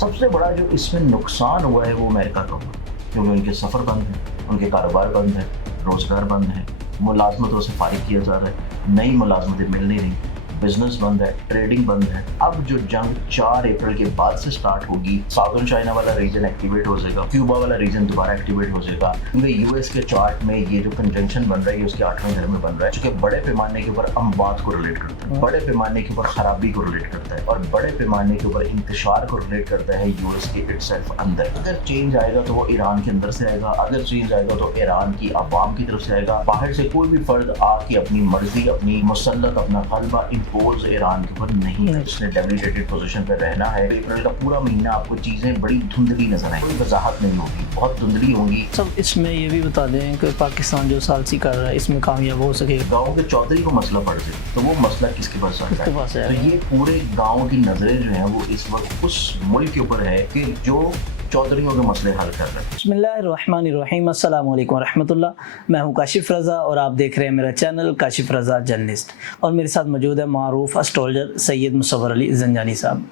سب سے بڑا جو اس میں نقصان ہوا ہے وہ امریکہ کا ہوا، کیونکہ ان کے سفر بند ہیں، ان کے کاروبار بند ہیں، روزگار بند ہے، ملازمتوں سے فارغ کیا جا رہا ہے، نئی ملازمتیں مل نہیں رہی، بزنس بند ہے، ٹریڈنگ بند ہے۔ اب جو جنگ 4 اپریل کے بعد سے سٹارٹ ہوگی، ساؤدرن چائنا والا ریجن ایکٹیویٹ ہو جائے گا، کیوبا والا ریجن دوبارہ ایکٹیویٹ ہو جائے گا، کیونکہ یو ایس کے چارٹ میں یہ جو کنجنکشن بن رہا ہے یہ اس کے 8ویں گھر میں بن رہا ہے، چونکہ بڑے پیمانے کے اوپر اموات کو ریلیٹ کرتا ہے، بڑے پیمانے کے اوپر خرابی کو ریلیٹ کرتا ہے، اور بڑے پیمانے کے اوپر انتشار کو ریلیٹ کرتا ہے یو ایس کے اٹ سیلف اندر۔ اگر چینج آئے گا تو وہ ایران کے اندر سے آئے گا، اگر چینج آئے گا تو ایران کی عوام کی طرف سے آئے گا۔ باہر سے کوئی بھی فرد آ کے اپنی مرضی، اپنی مسلط، اپنا غلبہ امپوز ایران کے اوپر نہیں ہے۔ اس نے ڈیبلیٹیڈ پوزیشن پہ رہنا ہے۔ اپریل کا پورا مہینہ آپ کو چیزیں بڑی دھندلی نظر آئیں، کوئی وضاحت نہیں ہوگی، بہت دھندلی ہوں گی۔ سب اس میں یہ بھی بتا دیں کہ پاکستان جو ثالثی کر رہا ہے اس میں کامیاب ہو سکے گا؟ گاؤں کے چودھری کو مسئلہ پڑ جائے تو وہ مسئلہ کس کے پاس آتا ہے؟ تو یہ پورے گاؤں کی نظریں جو ہیں وہ اس وقت اس ملک کے اوپر ہے کہ جو چودھریوں کے مسئلے حل کر رہے ہیں۔ بسم اللہ الرحمن الرحیم، السلام علیکم ورحمۃ اللہ۔ میں ہوں کاشف رضا اور آپ دیکھ رہے ہیں میرا چینل کاشف رضا جرنلسٹ، اور میرے ساتھ موجود ہے معروف اسٹرالوجر سید مصور علی زنجانی صاحب۔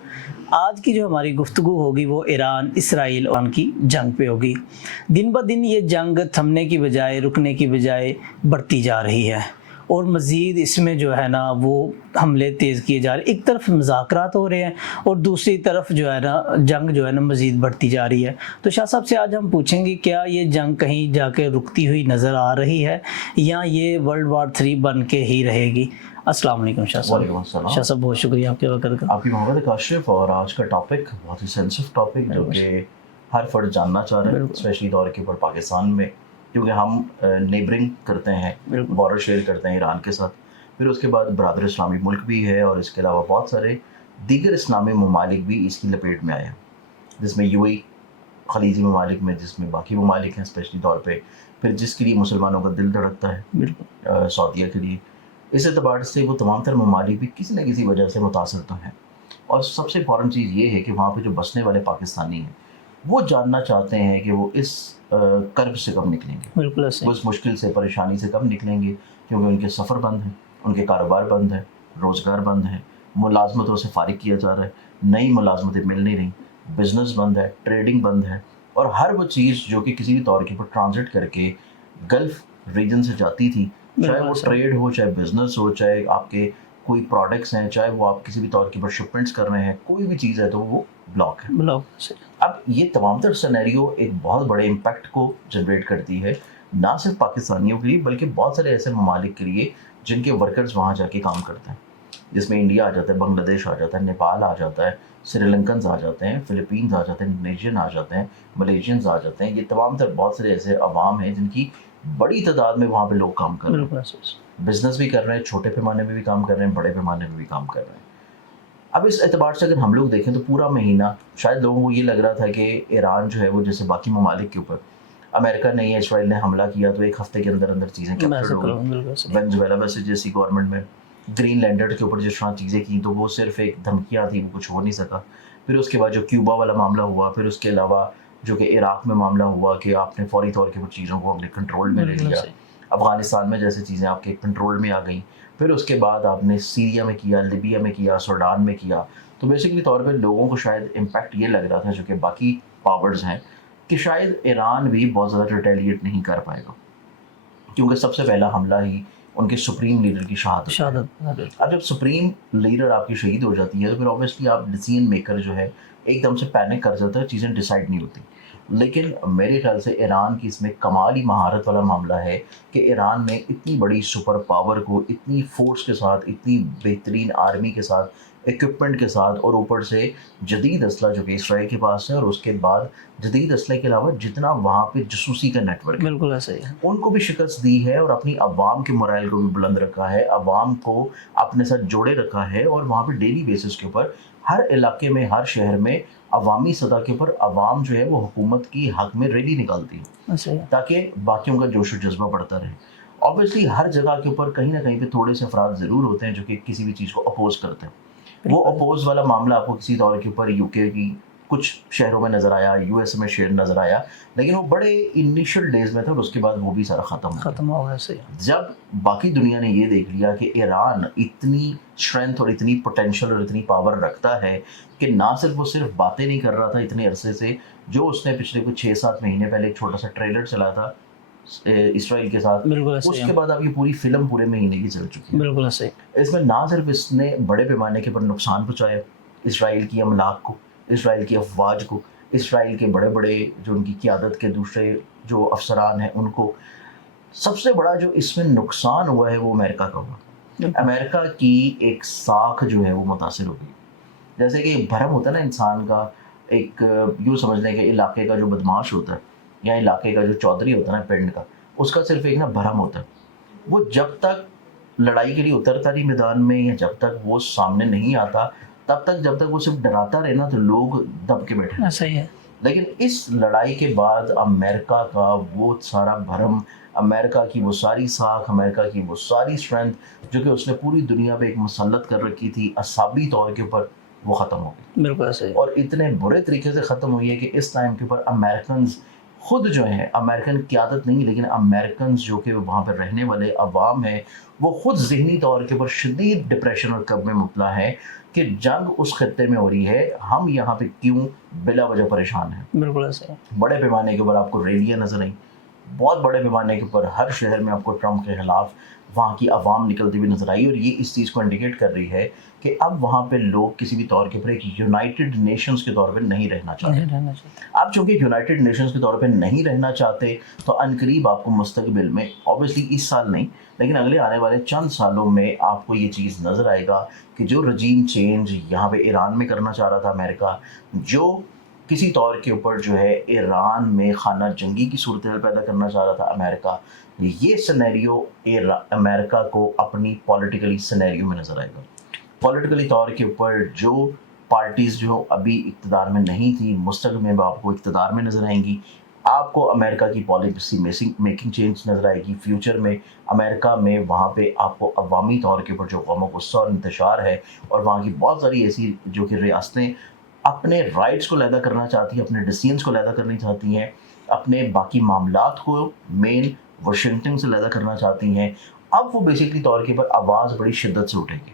آج کی جو ہماری گفتگو ہوگی وہ ایران اسرائیل اور کی جنگ پہ ہوگی۔ دن بہ دن یہ جنگ تھمنے کی بجائے، رکنے کی بجائے بڑھتی جا رہی ہے، اور مزید اس میں جو ہے نا وہ حملے تیز کیے جا رہے ہیں۔ ایک طرف مذاکرات ہو رہے ہیں اور دوسری طرف جو ہے نا جنگ جو ہے نا مزید بڑھتی جا رہی ہے۔ تو شاہ صاحب سے آج ہم پوچھیں گے کیا یہ جنگ کہیں جا کے رکتی ہوئی نظر آ رہی ہے یا یہ ورلڈ وار 3 بن کے ہی رہے گی؟ السلام علیکم شاہ صاحب۔ وعلیکم السلام۔ شاہ صاحب بہت شکریہ آپ کے وقت کا۔ آپ کی محبت کاشف، اور آج کا ٹاپک بہت ہی سینسٹیو ٹاپک جو کہ ہر فرد جاننا چاہ رہا ہے، اسپیشلی دور کے اوپر پاکستان میں، کیونکہ ہم نیبرنگ کرتے ہیں، بارڈر شیئر کرتے ہیں ایران کے ساتھ، پھر اس کے بعد برادر اسلامی ملک بھی ہے، اور اس کے علاوہ بہت سارے دیگر اسلامی ممالک بھی اس کی لپیٹ میں آئے ہیں، جس میں یو اے، خلیجی ممالک میں، جس میں باقی ممالک ہیں اسپیشلی طور پہ، پھر جس کے لیے مسلمانوں کا دل دھڑکتا ہے سعودیہ کے لیے۔ اس اعتبار سے وہ تمام تر ممالک بھی کسی نہ کسی وجہ سے متاثر تو ہیں، اور سب سے امپورٹنٹ چیز یہ ہے کہ وہاں پہ جو بسنے والے پاکستانی ہیں وہ جاننا چاہتے ہیں کہ وہ اس کرب سے کب نکلیں گے، وہ اس مشکل سے، پریشانی سے کب نکلیں گے، کیونکہ ان کے سفر بند ہیں، ان کے کاروبار بند ہیں، روزگار بند ہے، ملازمتوں سے فارغ کیا جا رہا ہے، نئی ملازمتیں مل نہیں رہی، بزنس بند ہے، ٹریڈنگ بند ہے، اور ہر وہ چیز جو کہ کسی بھی طور کے اوپر ٹرانزٹ کر کے گلف ریجن سے جاتی تھی، چاہے وہ ٹریڈ ہو، چاہے بزنس ہو، چاہے آپ کے کوئی پروڈکٹس ہیں، چاہے وہ آپ کسی بھی طور کے اوپر شپمنٹس کر رہے ہیں، کوئی بھی چیز ہے تو وہ بلاک ہے۔ اب یہ تمام تر سینیریو ایک بہت بڑے امپیکٹ کو جنریٹ کرتی ہے، نہ صرف پاکستانیوں کے لیے بلکہ بہت سارے ایسے ممالک کے لیے جن کے ورکرز وہاں جا کے کام کرتے ہیں، جس میں انڈیا آ جاتا ہے، بنگلہ دیش آ جاتا ہے، نیپال آ جاتا ہے، سری لنکنز آ جاتے ہیں، فلپینز آ جاتے ہیں، انڈونیشین آ جاتے ہیں، ملیشینز آ جاتے ہیں۔ یہ تمام تر بہت سارے ایسے عوام ہیں جن کی بڑی تعداد میں وہاں پہ لوگ کام کر رہے ہیں، بزنس بھی کر رہے ہیں، چھوٹے پیمانے میں بھی کام کر رہے ہیں، بڑے پیمانے میں بھی کام کر رہے ہیں۔ اب اس اعتبار سے اگر ہم لوگ دیکھیں تو پورا مہینہ شاید لوگوں کو یہ لگ رہا تھا کہ ایران جو ہے وہ جیسے باقی ممالک کے اوپر، امریکہ نے یا اسرائیل نے حملہ کیا تو ایک ہفتے کے اندر اندر چیزیں کیپچر ہو گئی۔ وینزویلا ویسے جیسی گورنمنٹ میں گرین لینڈر کے اوپر جس طرح چیزیں کی تو وہ صرف ایک دھمکیاں تھیں، وہ کچھ ہو نہیں سکا۔ پھر اس کے بعد جو کیوبا والا معاملہ ہوا، پھر اس کے علاوہ جو کہ عراق میں معاملہ ہوا کہ آپ نے فوری طور کے اوپر چیزوں کو اپنے کنٹرول میں لے لیا، افغانستان میں جیسے چیزیں آپ کے کنٹرول میں آ گئیں، پھر اس کے بعد آپ نے سیریا میں کیا، لیبیا میں کیا، سوڈان میں کیا۔ تو بیسکلی طور پہ لوگوں کو شاید امپیکٹ یہ لگ رہا تھا جو کہ باقی پاورز ہیں کہ شاید ایران بھی بہت زیادہ ریٹیلیٹ نہیں کر پائے گا، کیونکہ سب سے پہلا حملہ ہی ان کے سپریم لیڈر کی شہادت۔ اب جب سپریم لیڈر آپ کی شہید ہو جاتی ہے تو پھر اوبیسلی آپ ڈیسیژن میکر جو ہے ایک دم سے پینک کر جاتا ہے، چیزیں ڈیسائیڈ نہیں ہوتی۔ لیکن میرے خیال سے ایران کی اس میں کمالی مہارت والا معاملہ ہے کہ ایران نے اتنی بڑی سپر پاور کو اتنی فورس کے ساتھ، اتنی بہترین آرمی کے ساتھ، ایکوپمنٹ کے ساتھ، اور اوپر سے جدید اسلحہ جو کہ اسرائیل کے پاس ہے، اور اس کے بعد جدید اسلحے کے علاوہ جتنا وہاں پہ جاسوسی کا نیٹ ورک بالکل ایسا ہی ہے، ان کو بھی شکست دی ہے، اور اپنی عوام کے morale کو بھی بلند رکھا ہے، عوام کو اپنے ساتھ جوڑے رکھا ہے، اور وہاں پہ ڈیلی بیسس کے اوپر ہر علاقے میں، ہر شہر میں عوامی سطح کے اوپر عوام جو ہے وہ حکومت کی حق میں ریلی نکالتی ہے تاکہ باقیوں کا جوش و جذبہ بڑھتا رہے۔ اوبیسلی ہر جگہ کے اوپر کہیں نہ کہیں پہ تھوڑے سے افراد ضرور ہوتے ہیں جو کہ کسی بھی چیز کو اپوز کرتے ہیں۔ وہ اپوز والا معاملہ آپ کو کسی دور کے اوپر یو کے کی کچھ شہروں میں نظر آیا, یو ایس میں شیئر نظر آیا, لیکن وہ بڑے انیشل ڈیز میں تھا اور اس کے بعد وہ بھی سارا ختم ہو گیا. صحیح. جب باقی دنیا نے یہ دیکھ لیا کہ ایران اتنی اسٹرینتھ اور اتنی پوٹینشیل اور اتنی پاور رکھتا ہے کہ نہ صرف وہ صرف باتیں نہیں کر رہا تھا اتنے عرصے سے, جو اس نے پچھلے کچھ 6-7 مہینے پہلے ایک چھوٹا سا ٹریلر چلا تھا اسرائیل کے ساتھ, اس کے بعد اب یہ پوری فلم پورے مہینے کی چل چکی ہے. بالکل صحیح. اس میں نہ صرف اس نے بڑے پیمانے کے پر نقصان پہنچایا اسرائیل کی املاک کو, اسرائیل کی افواج کو, اسرائیل کے بڑے بڑے جو ان کی قیادت کے دوسرے جو افسران ہیں ان کو. سب سے بڑا جو اس میں نقصان ہوا ہے وہ امریکہ کا ہوا. امریکہ کی ایک ساکھ جو ہے وہ متاثر ہو گئی. جیسے کہ بھرم ہوتا ہے نا انسان کا, ایک یوں سمجھ لیں کہ علاقے کا جو بدماش ہوتا ہے یا علاقے کا جو چودھری ہوتا ہے نا پنڈ کا, اس کا صرف ایک نا بھرم ہوتا ہے. وہ جب تک لڑائی کے لیے اترتا نہیں میدان میں, یا جب تک وہ سامنے نہیں آتا, تب تک جب تک وہ صرف ڈراتا رہے نا تو لوگ دب کے بیٹھے. صحیح ہے. لیکن اس لڑائی کے بعد امریکہ کا وہ سارا بھرم, امریکہ کی وہ ساری ساکھ, امریکہ کی وہ ساری اسٹرینتھ جو کہ اس نے پوری دنیا پہ ایک مسلط کر رکھی تھی اعصابی طور کے اوپر, وہ ختم ہو گئی. بالکل صحیح. اور اتنے برے طریقے سے ختم ہوئی ہے کہ اس ٹائم کے اوپر امریکنز خود جو ہیں, امریکن قیادت نہیں لیکن امریکنز جو کہ وہاں پہ رہنے والے عوام ہیں, وہ خود ذہنی طور کے اوپر شدید ڈپریشن اور کرب میں مبتلا ہیں کہ جنگ اس خطے میں ہو رہی ہے, ہم یہاں پہ کیوں بلا وجہ پریشان ہیں. بالکل صحیح. بڑے پیمانے کے اوپر آپ کو ریلیاں نظر آئیں, بہت بڑے پیمانے کے اوپر ہر شہر میں آپ کو ٹرمپ کے خلاف وہاں کی عوام نکلتی ہوئی نظر آئی, اور یہ اس چیز کو انڈیکیٹ کر رہی ہے کہ اب وہاں پہ لوگ کسی بھی طور کے اوپر ایک یونائٹڈ نیشنز کے طور پہ نہیں رہنا چاہتے. اب چونکہ یونائٹڈ نیشنز کے طور پہ نہیں رہنا چاہتے تو عنقریب آپ کو مستقبل میں, اوبیسلی اس سال نہیں لیکن اگلے آنے والے چند سالوں میں آپ کو یہ چیز نظر آئے گا کہ جو رجیم چینج یہاں پہ ایران میں کرنا چاہ رہا تھا امریکہ, جو کسی طور کے اوپر جو ہے ایران میں خانہ جنگی کی صورتحال پیدا کرنا چاہ رہا تھا امریکہ, یہ سینیریو امریکہ کو اپنی پولیٹیکلی سینیریو میں نظر آئے گا. پولیٹیکلی طور کے اوپر جو پارٹیز جو ابھی اقتدار میں نہیں تھی مستقبل میں آپ کو اقتدار میں نظر آئیں گی. آپ کو امریکہ کی پالیسی میکنگ چینج نظر آئے گی. فیوچر میں امریکہ میں وہاں پہ آپ کو عوامی طور کے اوپر جو غم و غصہ اور انتشار ہے, اور وہاں کی بہت ساری ایسی جو کہ ریاستیں اپنے رائٹس کو علیحدہ کرنا چاہتی ہیں, اپنے ڈیسیژنس کو علیحدہ کرنا چاہتی ہیں, اپنے باقی معاملات کو مین واشنگٹن سے علیحدہ کرنا چاہتی ہیں, اب وہ بیسکلی طور کے اوپر آواز بڑی شدت سے اٹھے گی.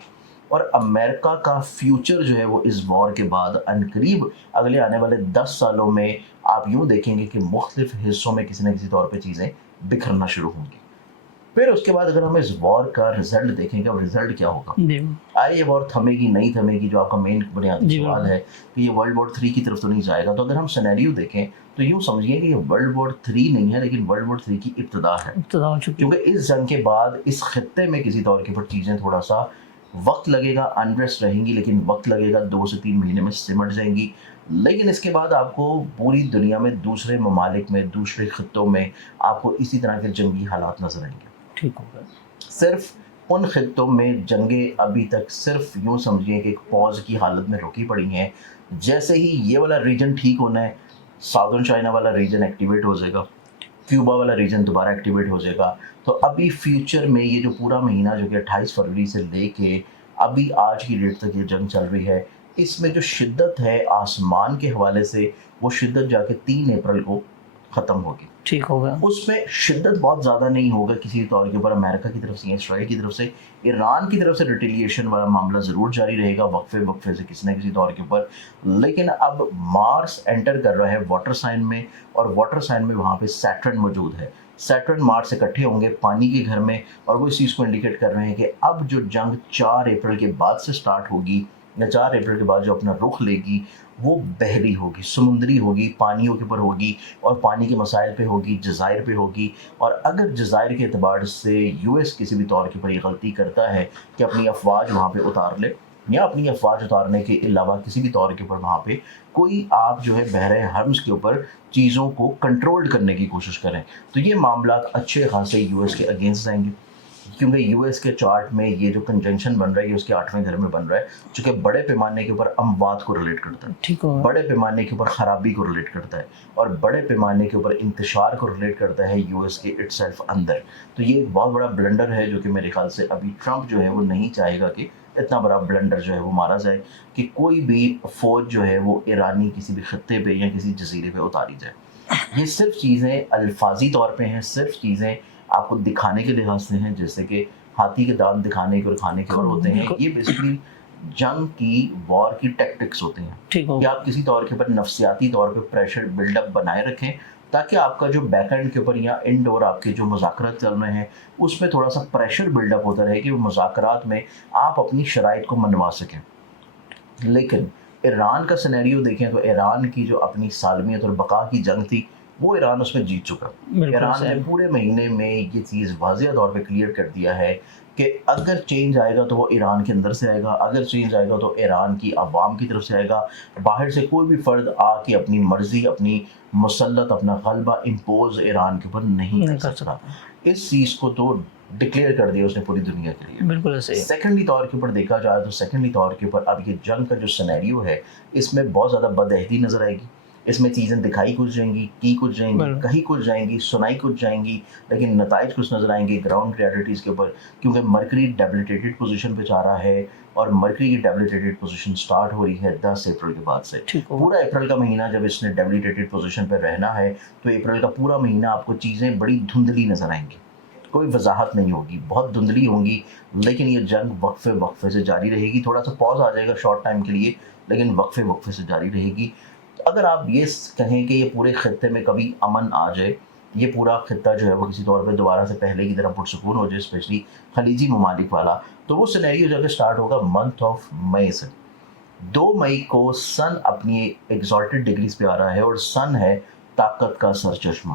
اور امریکہ کا فیوچر جو ہے وہ اس وار کے بعد عنقریب اگلے آنے والے 10 سالوں میں آپ یوں دیکھیں گے کہ مختلف حصوں میں کسی نہ کسی طور پہ چیزیں بکھرنا شروع ہوں گی. پھر اس کے بعد اگر ہم اس وار کا رزلٹ دیکھیں گے, اب رزلٹ کیا ہوگا, آئے یہ وار تھمے گی نہیں تھمے گی, جو آپ کا مین بنیادی سوال ہے کہ یہ ورلڈ وار 3 کی طرف تو نہیں جائے گا. تو اگر ہم سینیریو دیکھیں تو یوں سمجھیے کہ یہ ورلڈ وار 3 نہیں ہے لیکن ورلڈ وار 3 کی ابتدا ہے, کیونکہ اس جنگ کے بعد اس خطے میں کسی طور کے اوپر چیزیں تھوڑا سا وقت لگے گا, انریسٹ رہیں گی, لیکن وقت لگے گا, 2 سے 3 مہینے میں سمٹ جائیں گی. لیکن اس کے بعد آپ کو پوری دنیا میں دوسرے ممالک میں دوسرے خطوں میں آپ کو اسی طرح کے جنگی حالات نظر آئیں گے. ٹھیک ہوگا. صرف ان خطوں میں جنگیں ابھی تک صرف یوں سمجھیں کہ ایک پوز کی حالت میں رکی پڑی ہیں. جیسے ہی یہ والا ریجن ٹھیک ہونا ہے, ساؤدرن چائنا والا ریجن ایکٹیویٹ ہو جائے گا, کیوبا والا ریجن دوبارہ ایکٹیویٹ ہو جائے گا. تو ابھی فیوچر میں یہ جو پورا مہینہ جو کہ 28 فروری سے لے کے ابھی آج کی ڈیٹ تک یہ جنگ چل رہی ہے, اس میں جو شدت ہے آسمان کے حوالے سے, وہ شدت جا کے 3 اپریل کو ختم ہوگی. ٹھیک ہوگا. اس میں شدت بہت زیادہ نہیں ہوگا کسی طور کے اوپر امریکہ کی طرف سے یا اسرائیل کی طرف سے. ایران کی طرف سے ریٹیلیشن والا معاملہ ضرور جاری رہے گا وقفے سے کسی نہ کسی طور کے اوپر. لیکن اب مارس انٹر کر رہا ہے واٹر سائن میں, اور واٹر سائن میں وہاں پہ سیٹرن موجود ہے. سیٹرن مارس اکٹھے ہوں گے پانی کے گھر میں, اور وہ اس چیز کو انڈیکیٹ کر رہے ہیں کہ اب جو جنگ 4 اپریل کے بعد سے سٹارٹ ہوگی, یا 4 اپریل کے بعد جو اپنا رخ لے گی, وہ بحری ہوگی, سمندری ہوگی, پانیوں کے اوپر ہوگی, اور پانی کے مسائل پہ ہوگی, جزائر پہ ہوگی. اور اگر جزائر کے اعتبار سے یو ایس کسی بھی طور کے اوپر یہ غلطی کرتا ہے کہ اپنی افواج وہاں پہ اتار لے, یا اپنی افواج اتارنے کے علاوہ کسی بھی طور کے اوپر وہاں پہ کوئی آپ جو ہے بحر ہرمز کے اوپر چیزوں کو کنٹرول کرنے کی کوشش کریں, تو یہ معاملات اچھے خاصے یو ایس کے اگینسٹ جائیں گے. کیونکہ یو ایس کے چارٹ میں یہ جو کنجنکشن بن رہا ہے یہ اس کے 8ویں گھر میں بن رہا ہے, جو کہ بڑے پیمانے کے اوپر اموات کو ریلیٹ کرتا ہے, بڑے پیمانے کے اوپر خرابی کو ریلیٹ کرتا ہے, اور بڑے پیمانے کے اوپر انتشار کو ریلیٹ کرتا ہے یو ایس کے اٹ سیلف اندر. تو یہ ایک بہت بڑا بلنڈر ہے جو کہ میرے خیال سے ابھی ٹرمپ جو ہے وہ نہیں چاہے گا کہ اتنا بڑا بلنڈر جو ہے وہ مارا جائے کہ کوئی بھی فوج جو ہے وہ ایرانی کسی بھی خطے پہ یا کسی جزیرے پہ اتاری جائے. یہ صرف چیزیں الفاظی طور پہ ہیں, صرف چیزیں آپ کو دکھانے کے لحاظ سے ہیں, جیسے کہ ہاتھی کے دانت دکھانے کے اور کھانے کے اور ہوتے ہیں. یہ بیسکلی جنگ کی وار کی ٹیکٹکس ہوتے ہیں کہ آپ کسی طور کے اوپر نفسیاتی طور پہ پریشر بلڈ اپ بنائے رکھیں تاکہ آپ کا جو بیک اینڈ کے اوپر یا انڈور آپ کے جو مذاکرات چل رہے ہیں اس میں تھوڑا سا پریشر بلڈ اپ ہوتا رہے کہ وہ مذاکرات میں آپ اپنی شرائط کو منوا سکیں. لیکن ایران کا سینیریو دیکھیں تو ایران کی جو اپنی سالمیت اور بقا کی جنگ تھی وہ ایران اس میں جیت چکا. ایران نے پورے مہینے میں یہ چیز واضح طور پہ کلیئر کر دیا ہے کہ اگر چینج آئے گا تو وہ ایران کے اندر سے آئے گا, اگر چینج آئے گا تو ایران کی عوام کی طرف سے آئے گا. باہر سے کوئی بھی فرد آ کے اپنی مرضی, اپنی مسلط, اپنا غلبہ امپوز ایران کے اوپر نہیں کر سکتا. اس چیز کو تو ڈکلیئر کر دیا اس نے پوری دنیا کے لیے. بالکل صحیح. سیکنڈلی طور کے اوپر دیکھا جائے تو سیکنڈلی طور کے اوپر اب یہ جنگ کا جو سینیریو ہے اس میں بہت زیادہ بدعہدی نظر آئے گی. اس میں چیزیں دکھائی کچھ جائیں گی, کی کچھ جائیں گی, کہیں کچھ جائیں گی, سنائی کچھ جائیں گی, لیکن نتائج کچھ نظر آئیں گے گراؤنڈ ریالٹیز کے اوپر. کیونکہ مرکری ڈیبلیٹیٹڈ پوزیشن پہ جا رہا ہے اور مرکری کی ڈیبلیٹیٹڈ پوزیشن سٹارٹ ہو رہی ہے 10 اپریل کے بعد سے. پورا اپریل کا مہینہ جب اس نے ڈیبلیٹیٹڈ پوزیشن پہ رہنا ہے تو اپریل کا پورا مہینہ آپ کو چیزیں بڑی دھندلی نظر آئیں گی, کوئی وضاحت نہیں ہوگی, بہت دھندلی ہوں گی. لیکن یہ جنگ وقفے سے جاری رہے گی. تھوڑا سا پاز آ جائے گا شارٹ ٹائم کے لیے, لیکن وقفے سے جاری رہے گی. اگر آپ یہ کہیں کہ یہ پورے خطے میں کبھی امن آ جائے, یہ پورا خطہ جو ہے وہ کسی طور پہ دوبارہ سے پہلے کی طرح پرسکون ہو جائے, اسپیشلی خلیجی ممالک والا, تو وہ سینیریو جا کے سٹارٹ ہوگا منتھ آف مئی سے. 2 مئی کو سن اپنی ایگزالٹڈ ڈگریز پہ آ رہا ہے اور سن ہے طاقت کا سر چشمہ.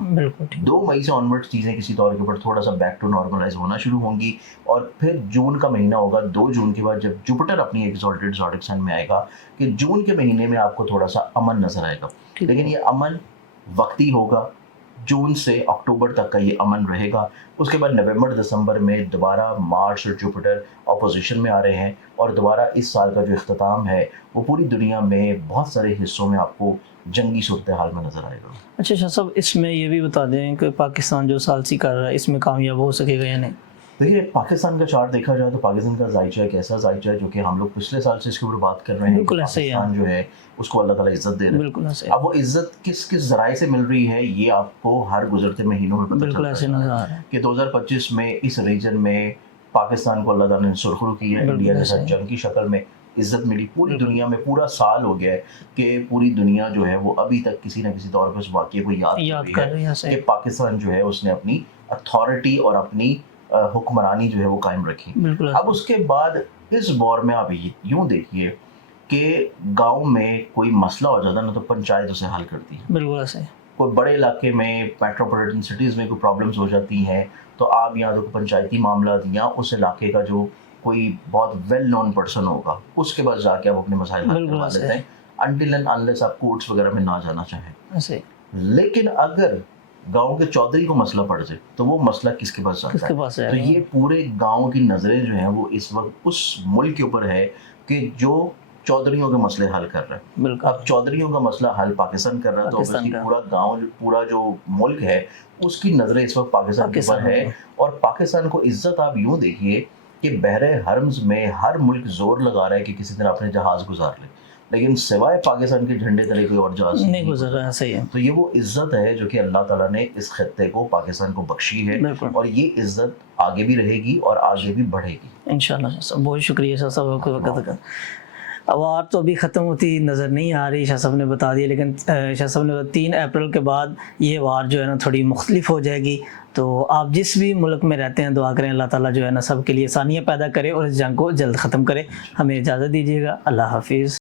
2 مئی سے آنورڈ چیزیں کسی طور کے اوپر تھوڑا سا بیک ٹو نارملائز ہونا شروع ہوں گی, اور پھر جون کا مہینہ ہوگا. 2 جون کے بعد جب جوپیٹر اپنی ایگزالٹڈ زوڈک سائن میں آئے گا کہ جون کے مہینے میں آپ کو تھوڑا سا امن نظر آئے گا. لیکن یہ امن وقتی ہوگا, جون سے اکتوبر تک کا یہ امن رہے گا. اس کے بعد نومبر دسمبر میں دوبارہ مارس اور جوپیٹر اپوزیشن میں آ رہے ہیں, اور دوبارہ اس سال کا جو اختتام ہے وہ پوری دنیا میں بہت سارے حصوں میں آپ کو جنگی صورتحال میں نظر آئے گا. اچھا شاہ صاحب, اس میں یہ بھی بتا دیں کہ پاکستان جو ثالثی کر رہا ہے اس میں کامیاب ہو سکے گا یا نہیں؟ دیکھیے پاکستان کا چارٹ دیکھا جائے تو پاکستان کا ذائچہ ایک ایسا ذائچہ ہے جو کہ ہم لوگ پچھلے سال سے اس کے اوپر بات کر رہے ہیں. پاکستان جو ہے اس کو اللہ تعالیٰ عزت دے رہا ہے. اب وہ عزت کس ذرائع سے مل رہی ہے یہ آپ کو ہر گزرتے مہینوں میں پتہ چلتا ہے کہ 2025 میں اس ریجن میں پاکستان کو اللہ تعالیٰ نے سرخرو کیا ہے. انڈیا کے ساتھ جنگ کی شکل میں عزت ملی. پوری دنیا میں پورا سال ہو گیا ہے کہ پوری دنیا جو ہے وہ ابھی تک کسی نہ کسی طور پہ اس واقعے کو یاد کر رہی ہے کہ پاکستان جو ہے اس نے اپنی اتھارٹی اور اپنی حکمرانی جو ہے وہ قائم رکھی. اب اس کے بعد اس دور میں آپ یوں دیکھیے کہ گاؤں میں کوئی مسئلہ ہو جاتا ہے نا تو پنچایت اسے حل کرتی ہے. بالکل ایسے کوئی بڑے علاقے میں میٹروپولیٹن سٹیز میں کوئی پرابلمس ہو جاتی ہیں تو آپ یہاں تو پنچایتی معاملات یا اس علاقے کا جو کوئی بہت ویل نون پرسن ہوگا اس کے بعد جا کے آپ اپنے مسائل حل کروا لیتے ہیں, انٹل اینڈ انلیس آپ کورٹس وغیرہ میں نہ جانا چاہیں. لیکن اگر گاؤں کے چودھری کو مسئلہ پڑ جائے تو وہ مسئلہ کس کے پاس جاتا ہے؟ تو یہ پورے گاؤں کی نظریں جو ہیں وہ اس وقت اس ملک کے اوپر ہے کہ جو چودھریوں کے مسئلے حل کر رہا ہے. اب چودھریوں کا مسئلہ حل پاکستان کر رہا ہے تو پورا گاؤں پورا جو ملک ہے اس کی نظریں اس وقت پاکستان کے اوپر ہے. اور پاکستان کو عزت آپ یوں دیکھیے کہ بحر حرمز میں ہر ملک زور لگا رہا ہے کہ کسی طرح اپنے جہاز گزار لے, لیکن سوائے پاکستان کے جھنڈے تلے کوئی اور جہاز نہیں گزر رہا. صحیح ہے. تو یہ وہ عزت ہے جو کہ اللہ تعالیٰ نے اس خطے کو پاکستان کو بخشی ہے, اور یہ عزت آگے بھی رہے گی اور آگے بھی بڑھے گی انشاءاللہ. بہت شکریہ شاہ صاحب آپ کو وقت کا. وار تو ابھی ختم ہوتی نظر نہیں آ رہی, شاہ صاحب نے بتا دیا, لیکن شاہ صاحب نے 3 اپریل کے بعد یہ وار جو ہے نا تھوڑی مختلف ہو جائے گی. تو آپ جس بھی ملک میں رہتے ہیں دعا کریں اللہ تعالیٰ جو ہے نا سب کے لیے آسانیاں پیدا کرے اور اس جنگ کو جلد ختم کرے. ہمیں اجازت دیجیے گا. اللہ حافظ.